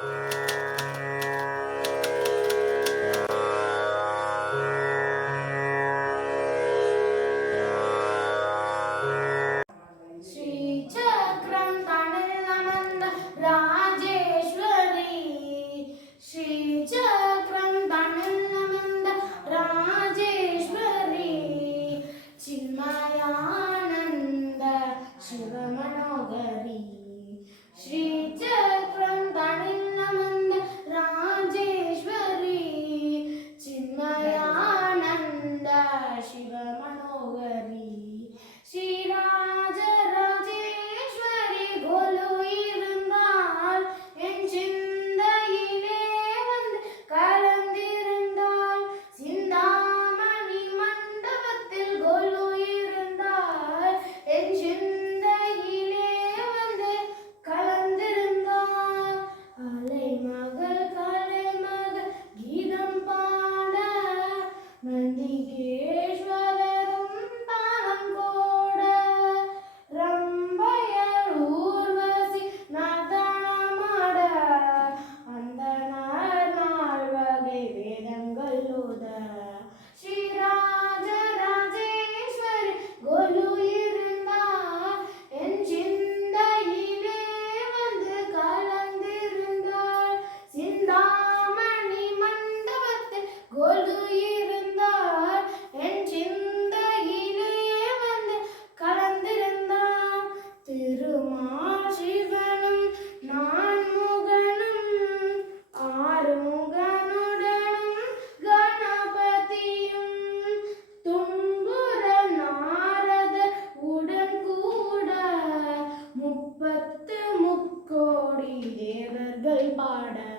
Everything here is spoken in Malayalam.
Bye. പാടാൻ